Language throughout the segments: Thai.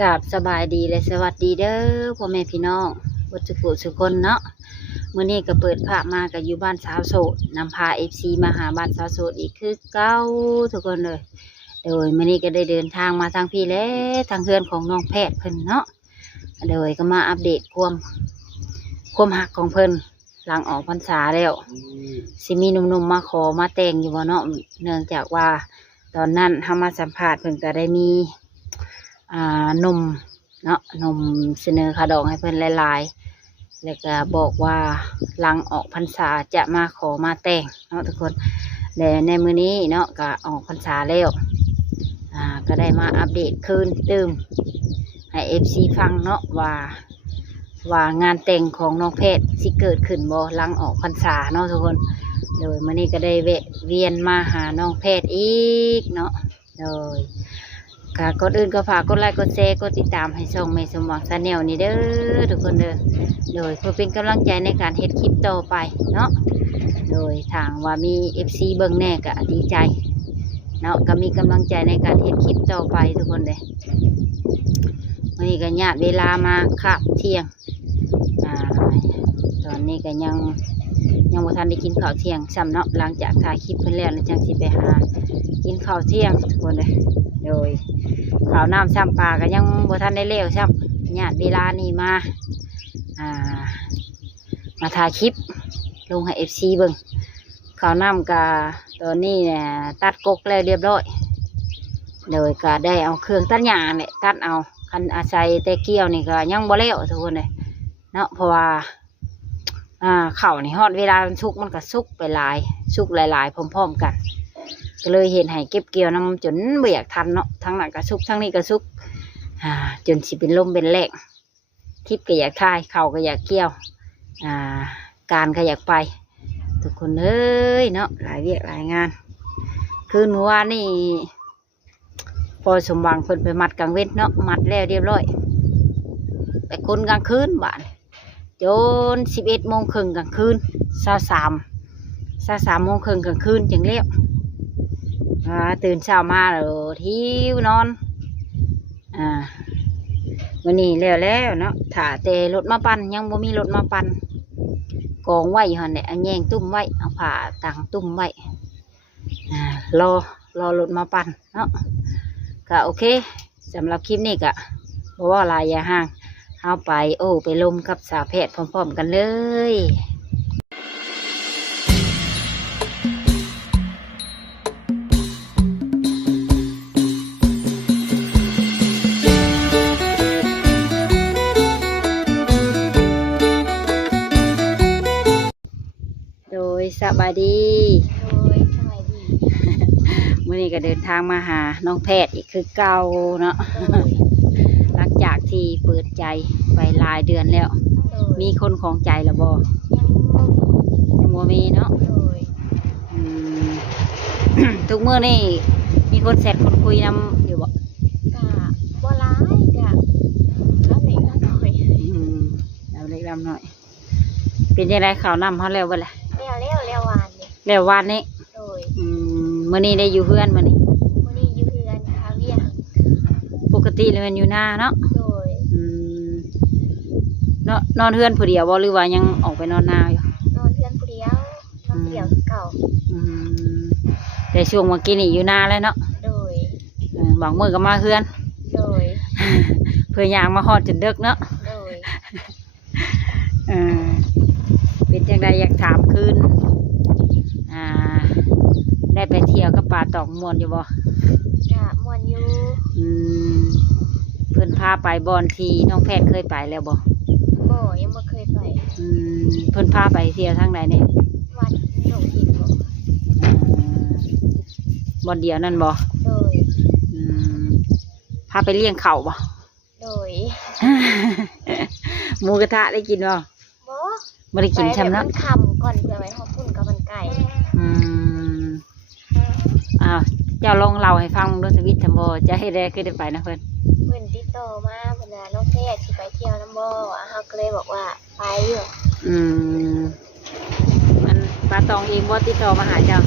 กราบสบายดีและสวัสดีเด้อพ่อแม่พี่น้องวัดสุคนเนาะมื้อนี้ก็เปิดภาพมากับอยู่บ้านสาวโสดนำพาFCมาหาบ้านสาวโสดอีกคือเก้าทุกคนเลยโดยมื้อนี้ก็ได้เดินทางมาทางพี่แล้วทางเพื่อนของน้องแพทย์เพิ่นเนาะโดยก็มาอัปเดตความหักของเพิ่นหลังออกพรรษาแล้วสิมีหนุ่มๆมาขอมาแต่งอยู่บ่เนาะเนื่องจากว่าตอนนั้นเฮามาสัมภาษณ์เพิ่นก็ได้มีนมเนาะนมเสนอขาดองให้เพิ่นหลายๆแล้วก็บอกว่าหลังออกพรรษาจะมาขอมาแต่งเนาะทุกคนและในมื้อนี้เนาะก็ออกพรรษาแล้วก็ได้มาอัปเดตคืนตื่มให้ FC ฟังเนาะว่างานแต่งของน้องเพชรสิเกิดขึ้นบ่หลังออกพรรษาเนาะทุกคนโดยมื้อนี้ก็ได้แวะเวียนมาหาน้องเพชรอีกเนาะโดยก่อนอื่นก็ฝากกดไลค์กดแชร์กดติดตามให้ช่องแม่สมหวังชาแนลนี่เด้อทุกคนเด้อโดยเพื่อเป็นกำลังใจในการเฮ็ดคลิปต่อไปเนาะโดยทางว่ามี FC เบิ่งแน่ก็ดีใจเนาะก็มีกำลังใจในการเฮ็ดคลิปต่อไปทุกคนเลยวันนี้ก็ญาติเวลามาคาบเที่ยงตอนนี้ก็ยังบ่ทันได้กินข้าวเที่ยงซ้ำเนาะหลังจากถ่ายคลิปเพิ่นแล้วจังสิไปหากินข้าวเที่ยงทุกคนเลยโดยข้าวน้ำซ้ำปลาก็ยังบ่ทันได้เลี้ยวซ้ำญาติเวลานี่มาถ่ายคลิปลงให้ FC เบิ่งข้าวน้ำก็ตอนนี้เนี่ยตัดกกแล้วเรียบร้อยโดยก็ได้เอาเครื่องตัดหญ้าเนี่ยตัดเอาคันอาศัยแต่เกี่ยวนี่ก็ยังบ่แล้วทุกคนเลยเนาะเพราะว่าข้าวนี่ฮอดเวลามันสุกมันก็สุกไปหลายพร้อมๆกันก็เลยเห็นให้เก็บเกี่ยวน้ำจนไม่อยากทันเนาะทั้งนั้นก็สุกทั้งนี้ก็สุกจนสิเป็นลมเป็นแรงคลิปก็อยากถ่ายข้าวก็อยากเกี่ยวการก็อยากไปทุกคนเอ้ยเนาะหลายเวียกหลายงานคืนวานนี่พอสมหวังเพิ่นไปมัดกลางเว้นเนาะมัดแล้วเรียบร้อยแต่คนกลางคืนบ้านจน11:30กลางคืน23:30กลางคืนจังเลี้ยวตื่นเช้ามาแล้วทิ้วนอนวันนี้แล้วเนาะถ้าแต่รถมาปั่นยังบ่มีรถมาปั่นกองไว้หั่นแหละแยงตุ้มไว้เอาผ้าต่างตุ้มไว้รอรถมาปั่นเนาะก็โอเคสำหรับคลิปนี้ก็บ่ว่าหลายอย่าห่างเอาไปลมกับสาวแพทย์พร้อมๆกันเลยสบายดีมื้อนี้ก็เดินทางมาหาน้องแพทย์อีกคือเก่าเนาะหลังจากที่เปิดใจไปหลายเดือนแล้วมีคนของใจแล้วบ่ยังบ่มีเนาะทุกมื้อนี่มีคนแซดคนคุยนำอยู่บ่บ่ร้ายกะแล้วเล็กน้อยแล้วเล็กน้อยเป็นยังไงข่าวน้ำเขาแล้วบ่ล่ะแล้ววานนี้โดยมื้อนี้ได้อยู่เพื่อนมื้อนี้อยู่เพื่อนค่ะเวียงปกติเลยมันอยู่หน้าเนาะโดยนอนเพื่อนผู้เดียวบ่หรือว่ายังออกไปนอนนาอยู่นอนเพื่อนผู้เดียวนอนเดี่ยวเก่าแต่ช่วงเมื่อกี้นี่อยู่หน้าแล้วเนาะโดยบางมื้อก็มาเพื่อนโดยเพื่อย่างมาฮอดจนดึกเนาะโดยเป็นจังไดอยากถามคืนได้ไปเที่ยวกับป่าตองม่วนอยู่บ่ม่วนอยู่เพิ่นพาไปบอนที่น้องแพทย์เคยไปแล้วบ่ยังบ่เคยไปเพิ่นพาไปเที่ยวทางไหนเนี่ยวัดหลวงหินบ่อนเดียวนั่นบ่โดยพาไปเลี้ยงเข่าบ่โดยหมูกระทะได้กินบ่บ่ได้กินช่ำเนาะคำก่อนเพื่อไว้ฮอดพุ่นกับมันไก่เจ้าลองเล่าให้ฟังดูสวิตทำบ่จะให้ได้คือได้ไปนะเพิ่นติดต่อมาเพิ่นน้องแพทย์สิไปเที่ยวน้ำบ่เฮาก็เลยบอกว่าไปอยู่มันปลาตองเองบ่ติดต่อมาหาเจ้า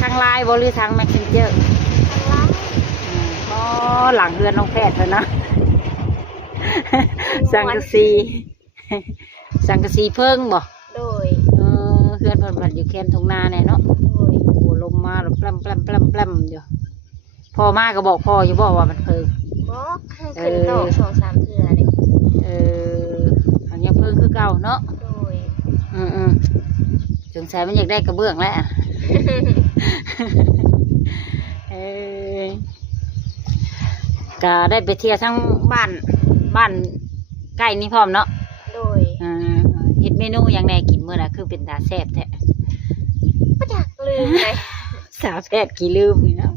ทางไลน์บ่หรือทาง Messenger ทางไล หลังเฮือนน้องแพทย์แล้วนะสังกะสีสังกะสีเพิ่งบ่โดยเฮือนเพิ่นผัดอยู่แคมป์ทุ่งนาแน่เนาะโดยโอ้ลมมาแล้วแปลมอยู่พ่อมาก็บอกพ่ออยู่บอกว่ามันเพิ่งบอกขึ้นดอก2-3เทื่อเลยอันยังเพิ่งคือเก่าเนาะโดยสงสัยมันอยากได้กระเบื้องแล้วก็ได้ไปเที่ยวทั้งบ้านใกล้นี่พร้อมเนาะโดยเฮ็ดเมนูอย่างแน่กินมื้อน่ะคือเป็นตาแซ่บแท้บ่อยากลืมเลยสาวแพทย์กี่ลืมนี่เนาะ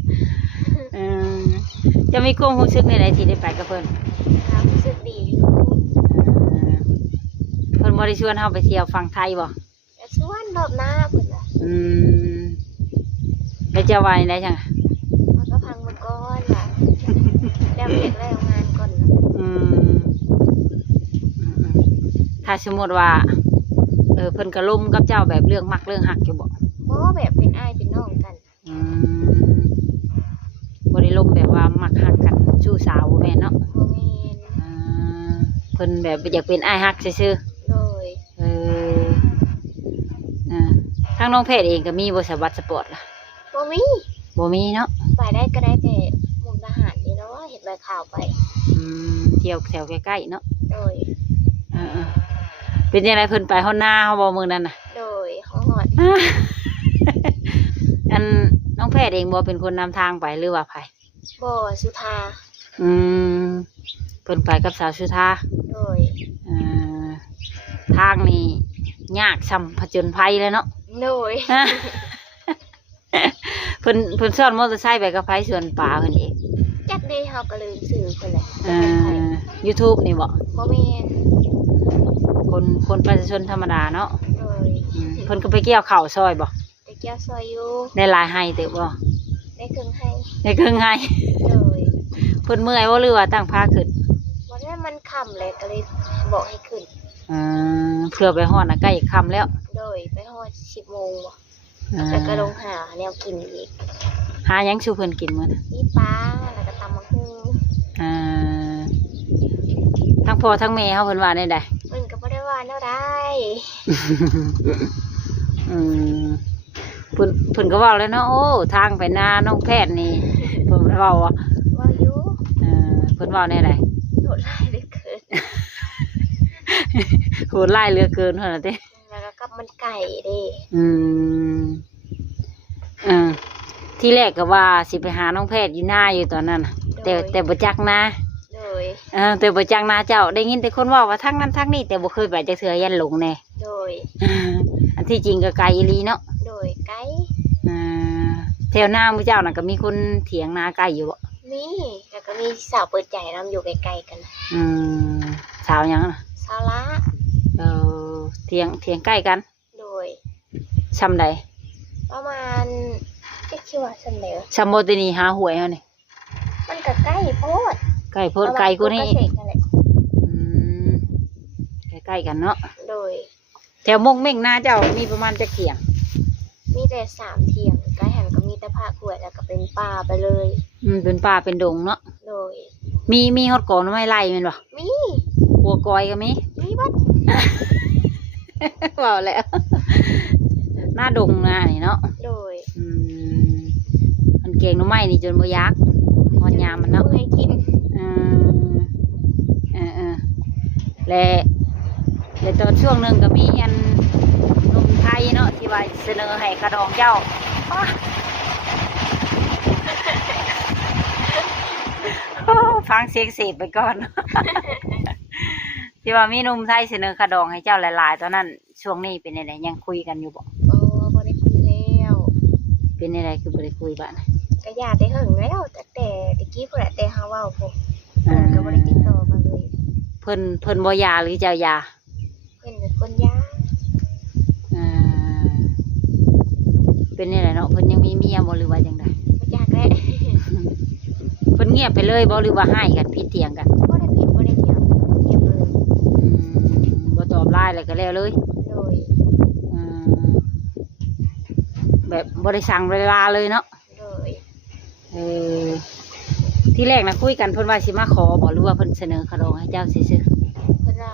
จะมีความรู้สึกในใดที่ได้ไปกับเพิ่นรู้สึกดีอยู่เพิ่นบ่ได้ชวนเฮาไปเที่ยวฝั่งไทยบ่ชวนรอบหน้าเพิ่นน่ะแล้วจะว่าได้จังมันก็พังมันก่อนล่ะแล้วเฮ็ดแล้วงานก่อนถ้าสมมติว่าเพิ่นก็ล้มกับเจ้าแบบเรื่องมักเรื่องหักอยู่บ่แบบเป็นอ้ายเป็นน้องกันบ่ได้ล้มแบบว่ามักหักกันชู้สาวแม่นเนาะบ่แม่นเพิ่นแบบอยากเป็นอ้ายหักซื่อๆโดยทางน้องเพชรเองก็มีบ่สวัสดิ์สปอร์ตล่ะบ่มีเนาะไปได้ก็ได้แต่มุกดาหารนี่เนาะเห็นใบข่าวไปเที่ยวแถวใกล้ๆเนาะโดยเป็นยังไงเพิ่นไปฮอดนาเฮาบ่มื้อนั้นน่ะโดยฮอดอันน้องแพทย์เองบ่เป็นคนนำทางไปหรือว่าไผบ่สุธาเพิ่นไปกับสาวสุธาโดยทางนี้ยากซ้ำผจญภัยเลยเนาะโดยเพิ่นซ้อนมอเตอร์ไซค์ไปกับไผสวนป่าเพิ่นเองจักได้เฮาก็ลืมชื่อเพิ่นแหละYouTube นี่บ่แม่นคนประชาชนธรรมดาเนาะเพิ่นก็ไปเกี่ยวข้าวซอยบ่ไปเกี่ยวซอยอยู่ได้หลายให้เด้อบ่ได้ครึ่งให้เพิ่นเมื่อยบ่หรือว่าตั้งพาขึ้นบ่ได้มันค่ำเลยก็เลยบอกให้ขึ้นเพื่อไปฮอดน่ะใกล้ค่ำแล้วโดยไปฮอด 10:00 นแล้วก็ลงหาแนวกินอีกหาหยังชูเพิ่นกินมื้อน่ะมีปลาแล้วก็ตำบักหุ่งทั้งพ่อทั้งแม่เฮาเพิ่นว่าได้ใดเพิ่นก็บ่ได้ว่าแนวใดเพิ่นก็เว้าแล้วเนาะโอ้ทางไปนาน้องแพทย์นี่เพิ่นเว้าว่าอยู่เพิ่นเว้าแนวใดโหดร้ายเหลือเกินโหดร้ายเหลือเกินเท่านั้นเด้แล้วก็กับมันไก่เด้ที่แรกก็ว่าสิไปหาน้องแพทย์อยู่หน้าอยู่ตอนนั้นแต่บ่จักนะแต่บ่จักนะเจ้าได้ยินแต่คนว่าว่าทางนั้นทางนี้แต่บ่เคยไปจักเทื่อยันหลงแน่โดยอันที่จริงก็ไกลอีหลีเนาะโดยไกลแถวหน้ามื้อเจ้าน่ะก็มีคนเถียงนาไกลอยู่บ่มีแต่ก็มีสาวเปิดใจนำอยู่ไกลๆกันสาวหยังน่ะสาวละเถียงใกล้กันโดยซ้ำใดประมาณคิดว่าซ้ำใดซ้ำบ่ตินี่หาหวยเฮานี่มันก็ใกล้โพดใกล้โพดไกลกูนี่ใกล้ๆกันเนาะโดยแถวมงเม่งนาเจ้ามีประมาณจักเถียงมีแต่3เถียงใกล้หันก็มีแต่ภาคหวยแล้วก็เป็นป่าไปเลยเป็นป่าเป็นดงเนาะโดยมีฮอดกอหน่อไม้ไล่แม่นบ่มีหัวกอยก็มีบัดว้าวแล้วหน้าดงนานี่เนาะโดยมันเก่งหน่อไม้นี่จนบ่อยากฮอดยามมันเนาะให้กินและตอนช่วงนึงก็มีอันหนุ่มไทยเนาะที่ว่าเสนอให้กระดองเจ้าฟังเสียงเศษไปก่อนที่ว่ามีหนุ่มไทยเสนอกระดองให้เจ้าหลายๆตอนนั้นช่วงนี้เป็นยังไงยังคุยกันอยู่บ่บ่ได้คุยแล้วเป็นยังไงคือบ่ได้คุยบ้านก็ญาติได้หึงแล้วแต่ตะกี้พุ่นแหละแต่เฮาเว้าพุ่นก็บ่ได้ติดต่อมาเลยเพิ่นบ่ยาหรือเจ้ายาเพิ่นเป็นคนยาเป็นยังไงเนาะเพิ่นยังมีเมียบ่หรือว่าจังได๋บ่จักแหละเพิ่นเงียบไปเลยบ่หรือว่าให้กันผิดเถียงกันบ่ได้ผิดบ่ได้เถียงเงียบเลยบ่ตอบไลน์แล้วก็แล้วเลยโดยแบบบ่ได้สั่งเวลาเลยเนาะโดย ที่แรกนะคุยกันเพิ่นว่าสิมาขอบอกหรือว่าเพิ่นเสนอขนมให้เจ้าซื่อ เพิ่นว่า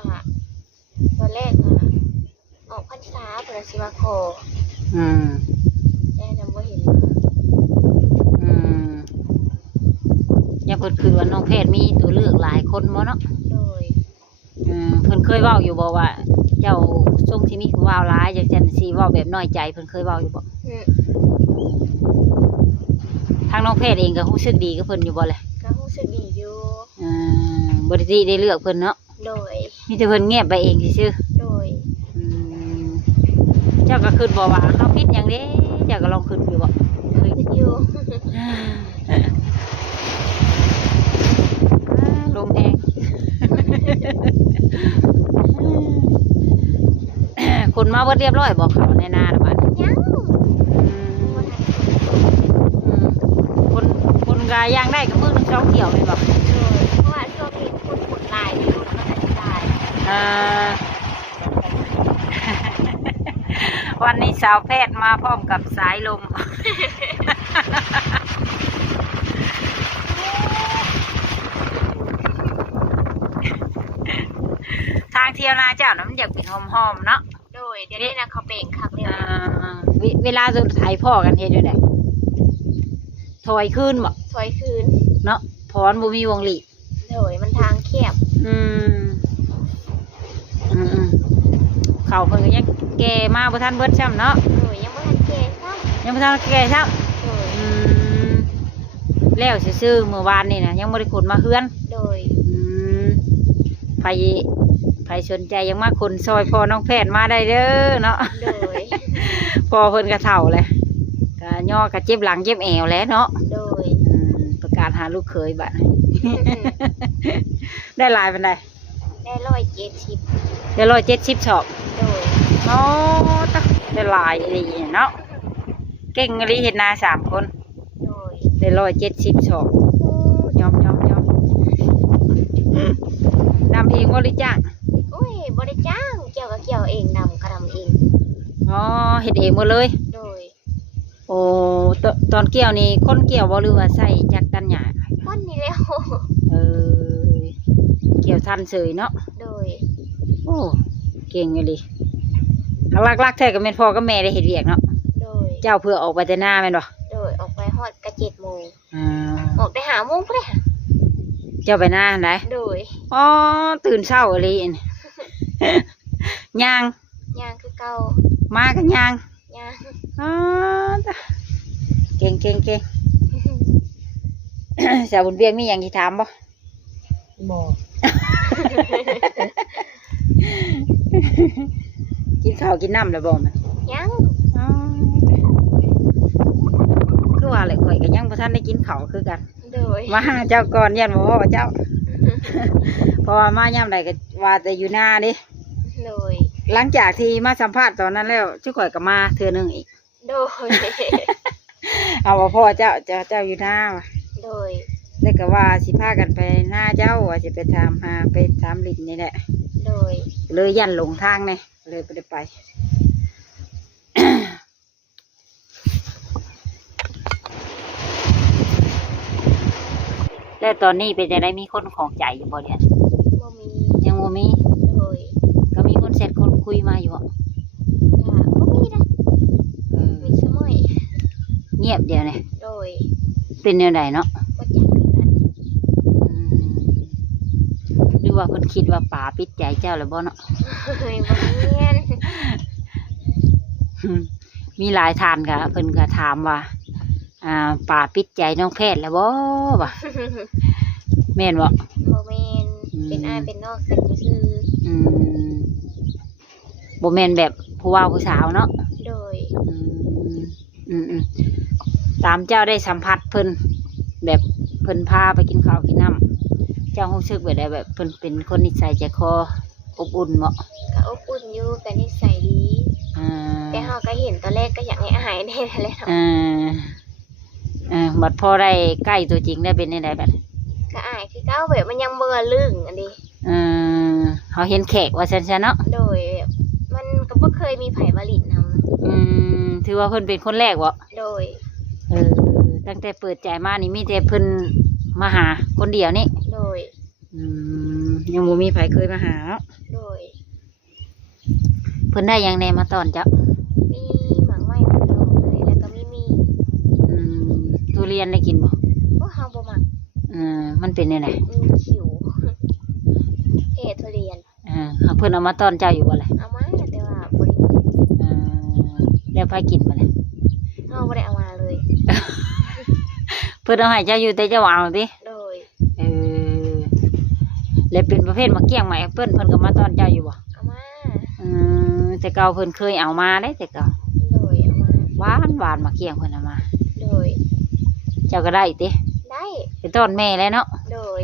ตอนแรกน่ะออกพรรษาเพิ่นว่าสิมาขอ ๆอืม แต่นำบ่เห็นมา อืมยังเพิ่นคือว่าน้องแพทย์มีตัวเลือกหลายคนบ่เนาะ โดย เพิ่นเคยเว้าอยู่บ่ว่า เจ้าทรงที่มีผู้เว้าหลายจังซั่นสิเว้าแบบน้อยใจเพิ่นเคยเว้าอยู่บ่ อืม ทางน้องแพทย์เองก็รู้สึกดีกับเพิ่นอยู่บ่แหละ ก็รู้สึกดีอยู่ บ่ได้เลือกเพิ่นเนาะ โดย มีแต่เพิ่นเงียบไปเองซื่อ โดย ๆเจ้าก็คิดบ่ว่าเขาผิดหยังเด้เจ้าก็ลองคิดอยู่บ่เคย คิดอยู่ ลมแห้ง คนมาเบิดเรียบร้อยบอกเขาในนาละบัด ยัง คนกาย่างได้กับมือหนึ่งสองเกี่ยวเลยบอก โดยเพราะว่าช่วงนี้คนหมดลายอยู่แล้วก็จะตาย วันนี้สาวแพทย์มาพร้อมกับสายลม ทางเที่ยวนาเจ้าน้ำอยากเป็นหอมๆเนาะ โดยเดี๋ยวนี้นะเขาเป่งคักเลย เวลาจะถ่ายพ่อกันเฮ็ดอยู่ไหนถอยขึ้นบ่ ถอยคืน เนาะพรบ่มีวงหลีด โดยมันทางแคบ อืมเขาเพิ่นก็ยังแก่มาบ่ทันเบิดซ้ำเนาะ โดยยังไม่ทันเกซ้ ยังบ่ทันแก่ซ้ ำโดย ำแล้วซื่อๆเมื่อวานนี่นะยังบ่ได้ขนมาเฮือน โดย ไผสนใจยังมาขนซอยพอน้องแพทย์มาได้เด้อเนาะ โดย พอเพิ่นก็เฒ่าเลยก็ย่อก็เจ็บหลังเจ็บแอวแล้วเนาะ โดย ประกาศหาลูกเขยบัดนี้ ได้หลายปานใด ได้170ได้170ชอบ โดย โอ้ตะได้หลายอีหลีเนาะเก่งอีหลีเฮ็ดนา3 คน โดย ได้170ชอบยอมนำเองบ่ได้จ้าง โอ้ยบริจ้างเกี่ยวกับเกี่ยวเองนำกระดำเอง อ๋อเฮ็ดเองหมดเลย โดย โอ้ตอนเกี่ยวนี่คนเกี่ยวบ่หรือว่าใส่จักรตันหญ้า คนนี้แล้ว เออเกี่ยวทันเสยเนาะ โดย โอ้เก่งอยู่ดิลักๆแท้ก็แม่นพ่อกับแม่ได้เฮ็ดเวียกเนาะ โดย เจ้าเพื่อออกไปแต่หน้าแม่นบ่ โดยออกไปฮอดกะ7 โมง อ่า ออกได้5 โมงพุ่นเลยค่ะ เจ้าไปหน้าไหน โดย อ๋อตื่นเช้าอีหลีอัน นี้ ย่าง ย่างคือเก่า มากันย่าง ย่าง อ๋อจ้ะเก่ง สาวบุญเวียงมีหยังสิถามบ่ บ่ กินข้าวกินน้ำแล้วบ่มัน ยัง อ๋อคือว่าแหละข่อยก็ยังบ่ทันได้กินข้าวคือกัน โดย มาหาเจ้าก่อนยันบ่พ่อเจ้า เพราะว่ามายามใดก็ว่าแต่อยู่หน้าเดิ โดย หลังจากที่มาสัมภาษณ์ตอนนั้นแล้วชื่อข่อยก็มาเทื่อนึงอีก โดย เอาว่าพ่อเจ้าอยู่หน้าว่ะ โดย แล้วก็ว่าสิพากันไปหน้าเจ้าว่าสิไปถามหาไปถามลิ้นนี่แหละ โดย เลยยันหลงทางเนี่ยเลยบ่ได้ไป แล้วตอนนี้เป็นจะได้มีคนของใจอยู่บ่เนี่ย บ่มี ยังบ่มี โดย ก็มีคนเสร็จคนคุยมาอยู่อ่ะ ก็บ่มีนะมีสมัย เงียบเดียวเนี่ย โดย เป็นแนวใดเนาะ บ่จักคือกัน หรือว่าเพิ่นคิดว่าป่าปิดใจเจ้าแล้วบ่เนาะ เฮ้ยบ่แม่น มีหลายทานค่ะเพิ่นก็ถามว่าป่าปิดใจน้องแพทย์แล้วบ่วะแม่นบ่ บ่แม่นเป็นอ้ายเป็นนอกกันซื่อ บ่แม่นแบบผู้ว่าผู้สาวเนาะ โดย ตามเจ้าได้สัมผัสเพิ่นแบบเพิ่นพาไปกินข้าวกินน้ำเจ้ารู้สึกแบบใดแบบเพิ่นเป็นคนนิสัยใจคออบอุ่นบ่ ก็อบอุ่นอยู่ก็นิสัยดี แต่ อ่า เฮาก็เห็นตอนแรกก็อยากให้อาหารแน่แหละเนาะ บัดพอได้ใกล้ตัวจริงได้เป็นในใดบัด ก็อายคือเก่าแบบมันยังเบื่อลึงอันนี้ เขาเห็นแขกว่าซั่นๆเนาะ โดยมันก็บ่เคยมีไผมาลินนำ ถือว่าเพิ่นเป็นคนแรกบ่ โดย ตั้งแต่เปิดใจมานี่มีแต่เพิ่น มาหาคนเดียวนี่ โดย ยังบ่มีไผเคยมาหาเนาะ โดย เพิ่นได้หยังแหน่มาตอนเจ้า มีหมากไม้หมากดอกอะไรแล้วก็มี ทุเรียนได้กินบ่ พวกเฮาบ่มัก มันเป็นยังไง ขิวเฮ็ดทุเรียน เพิ่นเอามาตอนเจ้าอยู่บ่แหละ เอามาแต่ว่าบ่ได้กิน แล้วไผกินบ่แหละ เฮาบ่ได้เอามาเลย เพิ่นเอาให้เจ้าอยู่แต่เจ้าเอาติ โดย แล้วเป็นประเภทมะเกี้ยงไหมเพิ่นก็มาตอนเจ้าอยู่บ่ เอามา แต่เก่าเพิ่นเคยเอามาได้แต่เก่า โดยเอามา หวานมะเกี้ยงเพิ่นเอามา โดย เจ้าก็ได้ติ ได้ ไปต้อนแม่แล้วเนาะ โดย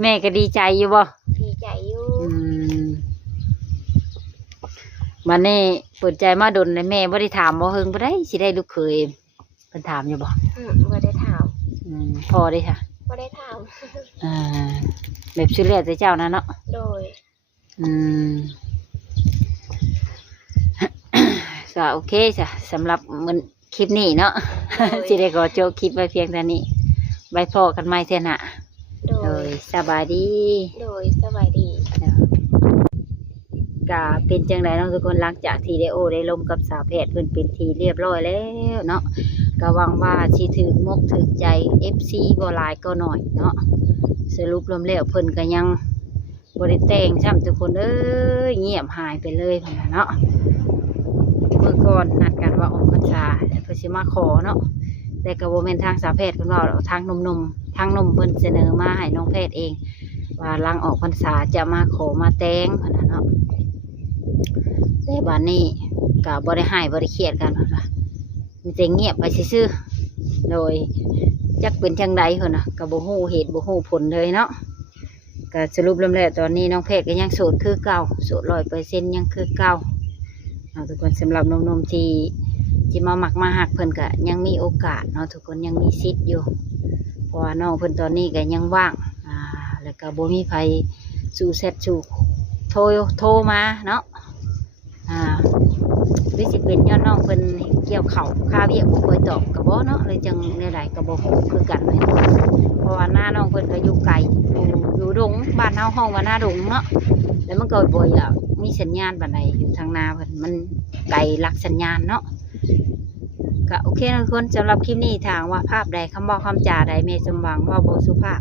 แม่ก็ดีใจอยู่บ่ ดีใจอยู่ มันนี่เปิดใจมาดนเลยแม่บ่ได้ถามบ่เฮิงบ่ได้สิได้ลูกเคยเพิ่นถามอยู่บ่ บ่ได้ถาม พอได้ค่ะ บ่ได้ถาม แบบชื่อเรียกแต่เจ้านะเนาะ โดย ก็โอเคจ้ะสำหรับมันคลิปนี้เนาะ สิได้ขอจบคลิปไว้เพียงเท่านี้ไว้พอกันใหม่เท่าน่ะ โด โด ย ยสบายดี โดยสบายดี ก็เป็นจังไรเนาะทุกคนหลังจากที่ได้ได้ลมกับสาวแพทย์เพิ่นเป็นทีเรียบร้อยแล้วเนาะก็หวังว่าสิถึงมกถึงใจ FC บ่หลายก็หน่อยเนาะสรุปรวมแล้วเพิ่นก็ยังบ่ได้แต่งซ้ำทุกคนเอ้ยเงียบหายไปเลยเพิ่นน่ะเนาะเมื่อก่อนนัดกันว่าออกพรรษาเพิ่นสิมาขอเนาะแต่ก็บ่แม่นทางสาวแพทย์เพิ่นว่าทางหนุ่มๆทางหนุ่มเพิ่นเสนอมาให้น้องแพทย์เองว่าหลังออกพรรษาจะมาขอมาแต่งเพิ่นน่ะเนาะแต่บัดนี้ก็บ่ได้ให้บ่ได้เครียดกันเพิ่นว่ามีแต่เงียบไปซื่อๆโดยจักเป็นจังใดเพิ่นน่ะก็บ่ฮู้เหตุบ่ฮู้ผลเลยเนาะก็สรุปแล้วตอนนี้น้องแพทย์ก็ยังโสดคือเก่าโสด100%ยังคือเก่าเอาทุกคนสำหรับหนุ่มๆที่มามักมาหักเพิ่นก็ยังมีโอกาสเนาะทุกคนยังมีสิทธิ์อยู่เพราะว่าน้องเพิ่นตอนนี้ก็ยังว่างแล้วก็บ่มีไผสู่แชทสู่โทรมาเนาะหรือสิเป็นย้อนน้องเพิ่นเกี่ยวเข่าค่าเบี้ยบ่ค่อยตอบก็บ่เนาะเลยจังแนวใดก็บ่ฮู้คือกันเลยเพราะว่าหน้าน้องเพิ่นก็อยู่ไกลอยู่ดงบ้านเฮาห้องว่าหน้าดงเนาะแล้วมันก็บ่อยากมีสัญญาณปานใดอยู่ทางนาเพิ่นมันไกลลักสัญญาณเนาะก็โอเคนะทุกคนสำหรับคลิปนี้ทางว่าภาพใดคำบอกคำจาใดแม่สมหวังว่าบ่สุภาพ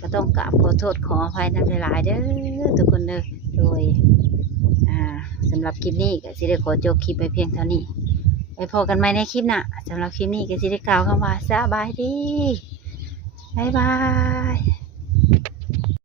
ก็ต้องกราบขอโทษขออภัยนำหลายๆเด้อทุกคนเด้อโดยสำหรับคลิปนี้ก็สิได้ขอจบคลิปไปเพียงเท่านี้ไปพบกันใหม่ในคลิปหน้าสำหรับคลิปนี้ก็สิได้กล่าวคำว่าสบายดีบ๊ายบาย